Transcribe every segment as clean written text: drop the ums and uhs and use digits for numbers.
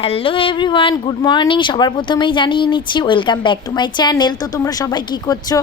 Hello everyone, good morning. সবার প্রথমেই জানিয়ে নিচ্ছি welcome back to my channel. তো তোমরা সবাই কি করছো?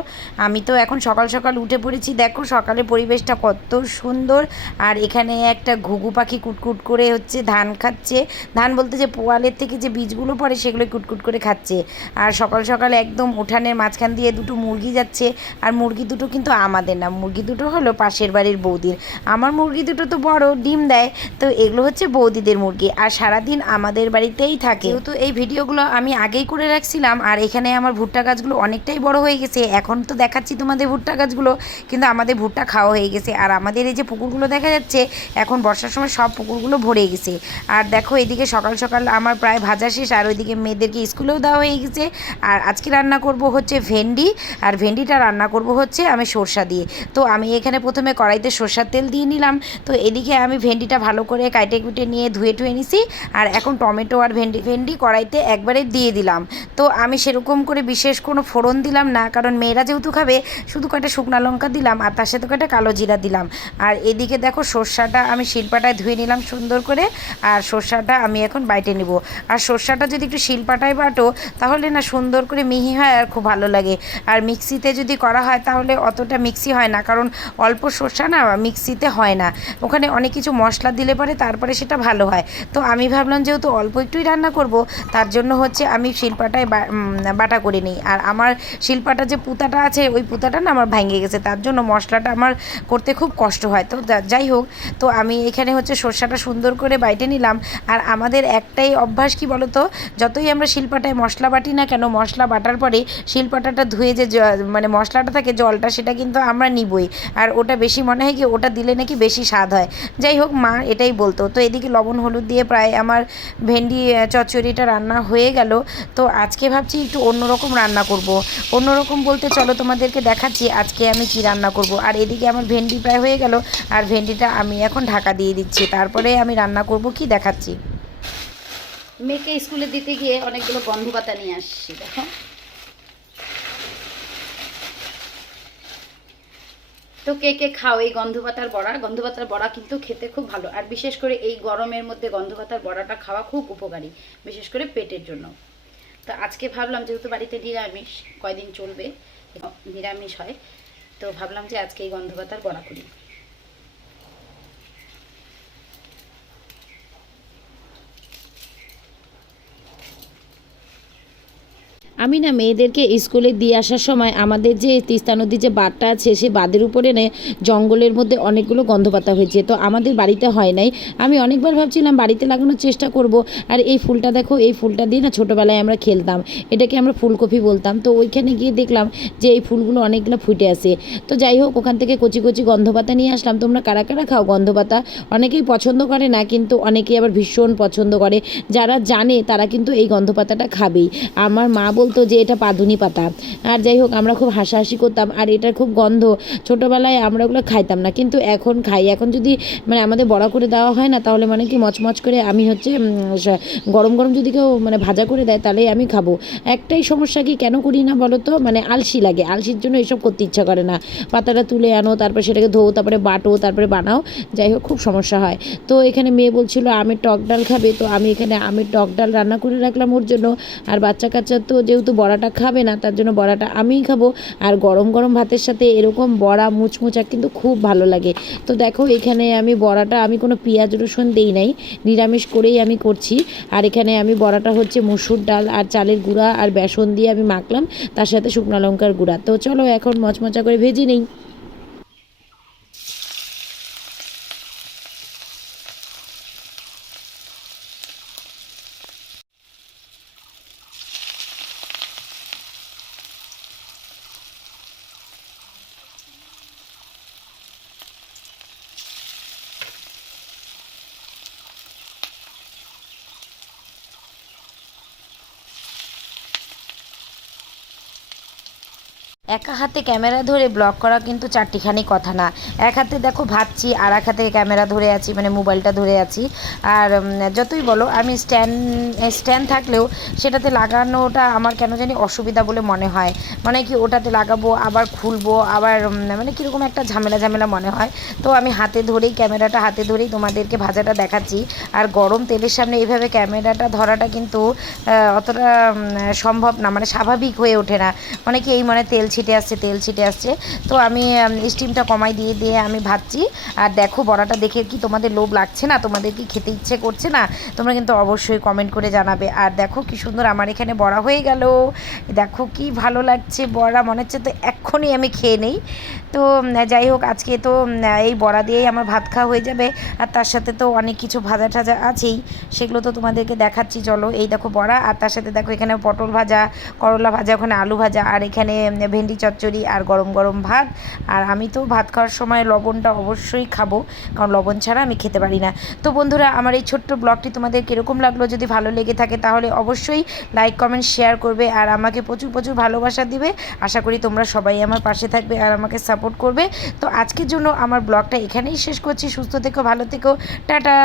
আমি তো এখন সকাল সকাল উঠে পড়েছি। দেখো সকালের পরিবেশটা কত সুন্দর। আর এখানে একটা ঘুঘু পাখি কুটকুট করে হচ্ছে ধান খাচ্ছে। ধান বলতে যে পোয়ালের থেকে যে বীজগুলো পড়ে সেগুলো কুটকুট করে খাচ্ছে। আর সকাল সকাল একদম উঠানের মাঝখান দিয়ে দুটো মুরগি যাচ্ছে। আর মুরগি দুটো কিন্তু আমাদের না, মুরগি দুটো হলো পাশের বাড়ির বৌদির। আমার মুরগি দুটো তো বড় ডিম দেয়, তো এগুলো হচ্ছে বৌদিদের মুরগি। আর সারাদিন আমাদের বাড়িতেই থাকে। যেহেতু এই ভিডিওগুলো আমি আগেই করে রাখছিলাম, আর এখানে আমার ভুট্টা গাছগুলো অনেকটাই বড় হয়ে গেছে। এখন তো দেখাচ্ছি তোমাদের ভুট্টা গাছগুলো, কিন্তু আমাদের ভুট্টা খাওয়া হয়ে গেছে। আর আমাদের এই যে পুকুরগুলো দেখা যাচ্ছে, এখন বর্ষার সময় সব পুকুরগুলো ভরে গেছে। আর দেখো এদিকে সকাল সকাল আমার প্রায় ভাজা শেষ, আর ওইদিকে মেয়েদেরকে স্কুলেও দেওয়া হয়ে গেছে। আর আজকে রান্না করব হচ্ছে ভেন্ডি, আর ভেন্ডিটা রান্না করব হচ্ছে আমি সরষা দিয়ে। তো আমি এখানে প্রথমে কড়াইতে সরষার তেল দিয়ে নিলাম। তো এদিকে আমি ভেন্ডিটা ভালো করে কাটে কুটে নিয়ে ধুয়ে টুয়ে নিছি। আর এখন টমেটো আর ভেন্ডি কড়াইতে একবারে দিয়ে দিলাম। তো আমি সেরকম করে বিশেষ কোনো ফোড়ন দিলাম না, কারণ মেয়েরা যেহেতু খাবে, শুধু কয়টা শুকনো লঙ্কা দিলাম আর তার সাথে কয়টা কালো জিরা দিলাম। আর এদিকে দেখো সর্ষাটা আমি শিলপাটায় ধুয়ে নিলাম সুন্দর করে। আর সর্ষাটা আমি এখন বাইটে নিব। আর সর্ষাটা যদি একটু শিলপাটায় বাটো তাহলে না সুন্দর করে মিহি হয় আর খুব ভালো লাগে। আর মিক্সিতে যদি করা হয় তাহলে অতটা মিক্সি হয় না, কারণ অল্প সর্ষা না মিক্সিতে হয় না। ওখানে অনেক কিছু মশলা দিলে পরে তারপরে সেটা ভালো হয়। তো আমি ভাবলাম যেহেতু অল্প একটুই রান্না করব, তার জন্য হচ্ছে আমি শিলপাটায় বাটা করে নিই। আর আমার শিলপাটা যে পুঁতাটা আছে, ওই পুঁতাটা না আমার ভেঙে গেছে, তার জন্য মশলাটা আমার করতে খুব কষ্ট হয়। তো যাই হোক, তো আমি এখানে হচ্ছে সর্ষাটা সুন্দর করে বাইটে নিলাম। আর আমাদের একটাই অভ্যাস কি বলো তো, যতই আমরা শিলপাটায় মশলা বাটি না কেন, মশলা বাটার পরে শিলপাটাটা ধুয়ে যে মানে মশলাটা থাকে জলটা, সেটা কিন্তু আমরা নিবই। আর ওটা বেশি মনে হয় কি ওটা দিলে নাকি বেশি স্বাদ হয়। যাই হোক, মা এটাই বলতো। তো এদিকে লবণ হলুদ দিয়ে প্রায় আমার ভেন্ডি চচ্চড়িটা রান্না হয়ে গেল। তো আজকে ভাবছি একটু অন্যরকম রান্না করব। অন্যরকম বলতে চলো তোমাদেরকে দেখাচ্ছি আজকে আমি কি রান্না করব। আর এদিকে আমার ভেন্ডি প্রায় হয়ে গেল, আর ভেন্ডিটা আমি এখন ঢাকা দিয়ে দিচ্ছি, তারপরে আমি রান্না করব কি দেখাচ্ছি। মেয়েকে স্কুলে দিতে গিয়ে অনেকগুলো গন্ধ পাতা নিয়ে আসছি, দেখো। তো কে কে খাও এই গন্ধ পাতার বড়া? গন্ধ পাতার বড়া কিন্তু খেতে খুব ভালো, আর বিশেষ করে এই গরমের মধ্যে গন্ধ পাতার বড়াটা খাওয়া খুব উপকারী, বিশেষ করে পেটের জন্য। তো আজকে ভাবলাম যেহেতু বাড়িতে নিরামিষ, কয়দিন চলবে নিরামিষ হয়, তো ভাবলাম যে আজকে এই গন্ধ পাতার বড়া করি। আমি না মেয়েদেরকে স্কুলে দিয়ে আসার সময় আমাদের যে তিস্তা নদীর যে বাঁধটা আছে, সেই বাঁধের উপরে না জঙ্গলের মধ্যে অনেকগুলো গন্ধপাতা হয়েছে। তো আমাদের বাড়িতে হয় নাই। আমি অনেকবার ভাবছিলাম বাড়িতে লাগানোর চেষ্টা করব। আর এই ফুলটা দেখো, এই ফুলটা দিয়ে না ছোটোবেলায় আমরা খেলতাম, এটাকে আমরা ফুলকপি বলতাম। তো ওইখানে গিয়ে দেখলাম যে এই ফুলগুলো অনেকগুলো ফুটে আছে। তো যাই হোক, ওখান থেকে কচি কচি গন্ধপাতা নিয়ে আসলাম। তোমরা কারা কারা খাও গন্ধপাতা? অনেকেই পছন্দ করে না, কিন্তু অনেকেই আবার ভীষণ পছন্দ করে। যারা জানে তারা কিন্তু এই গন্ধপাতাটা খাবেই। আমার মা বলতো যে এটা পাদুনি পাতা। আর যাই হোক, আমরা খুব হাসাহাসি করতাম, আর এটার খুব গন্ধ। ছোটোবেলায় আমরা ওগুলো খাইতাম না, কিন্তু এখন খাই। এখন যদি মানে আমাদের বড়া করে দেওয়া হয় না, তাহলে মানে কি মচমচ করে আমি হচ্ছে গরম গরম যদি কেউ মানে ভাজা করে দেয় তাহলে আমি খাবো। একটাই সমস্যা, কি কেন করি না বলো তো, মানে আলসি লাগে। আলসির জন্য এসব করতে ইচ্ছা করে না। পাতাটা তুলে আনো, তারপরে সেটাকে ধোও, তারপরে বাটো, তারপরে বানাও। যাই হোক, খুব সমস্যা হয়। তো এখানে মেয়ে বলছিল আমের টক ডাল খাবে, তো আমি এখানে আমের টক ডাল রান্না করে রাখলাম ওর জন্য। আর বাচ্চা কাচ্চা তো যেহেতু বড়াটা খাবে না, তার জন্য বড়াটা আমিই খাবো। আর গরম গরম ভাতের সাথে এরকম বড়া মুচমুচা কিন্তু খুব ভালো লাগে। তো দেখো এখানে আমি বড়াটা আমি কোনো পেঁয়াজ রসুন দেই নাই, নিরামিষ করেই আমি করছি। আর এখানে আমি বড়াটা হচ্ছে মসুর ডাল আর চালের গুঁড়া আর বেসন দিয়ে আমি মাখলাম, তার সাথে শুকনো লঙ্কার গুঁড়া। তো চলো এখন মচমচা করে ভেজে নিই। একা হাতে ক্যামেরা ধরে ব্লগ করা কিন্তু চারটিখানি কথা না। এক হাতে দেখো ভাবছি আর এক হাতে ক্যামেরা ধরে আছি, মানে মোবাইলটা ধরে আছি। আর যতই বলো আমি স্ট্যান্ড থাকলেও সেটাতে লাগানোটা আমার কেন জানি অসুবিধা বলে মনে হয়। মানে কি ওটাতে লাগাবো আবার খুলবো আবার মানে কীরকম একটা ঝামেলা ঝামেলা মনে হয়। তো আমি হাতে ধরেই ক্যামেরাটা হাতে ধরেই তোমাদেরকে ভাজাটা দেখাচ্ছি। আর গরম তেলের সামনে এইভাবে ক্যামেরাটা ধরাটা কিন্তু অতটা সম্ভব না, মানে স্বাভাবিক হয়ে ওঠে না। মানে কি এই মানে তেল ছিটে আসছে। তো আমি স্টিমটা কমাই দিয়ে দিয়ে আমি ভাজছি। আর দেখো বড়াটা দেখে কি তোমাদের লোভ লাগছে না? তোমাদের কি খেতে ইচ্ছে করছে না? তোমরা কিন্তু অবশ্যই কমেন্ট করে জানাবে। আর দেখো কি সুন্দর আমার এখানে বড়া হয়ে গেল। দেখো কি ভালো লাগছে বড়া, মনে হচ্ছে তো এক্ষুনি আমি খেয়ে নেই। তো যাই হোক আজকে তো এই বড়া দিয়েই আমার ভাত খাওয়া হয়ে যাবে। আর তার সাথে তো অনেক কিছু ভাজা টাজা আছেই, সেগুলো তো তোমাদেরকে দেখাচ্ছি। চলো এই দেখো বড়া, আর তার সাথে দেখো এখানে পটল ভাজা, করলা ভাজা, ওখানে আলু ভাজা, আর এখানে ভেন্ডি চচ্চড়ি, আর গরম গরম ভাত। আর আমি তো ভাত খাওয়ার সময় লবণটা অবশ্যই খাবো, কারণ লবণ ছাড়া আমি খেতে পারি না। তো বন্ধুরা আমার এই ছোট্ট ব্লগটি তোমাদের কীরকম লাগলো? যদি ভালো লেগে থাকে তাহলে অবশ্যই লাইক কমেন্ট শেয়ার করবে আর আমাকে প্রচুর প্রচুর ভালোবাসা দিবে। আশা করি তোমরা সবাই আমার পাশে থাকবে আর আমাকে সাপোর্ট করবে। তো আজকের জন্য আমার ব্লগটা এখানেই শেষ করছি। সুস্থ থেকো, ভালো থেকো, টাটা।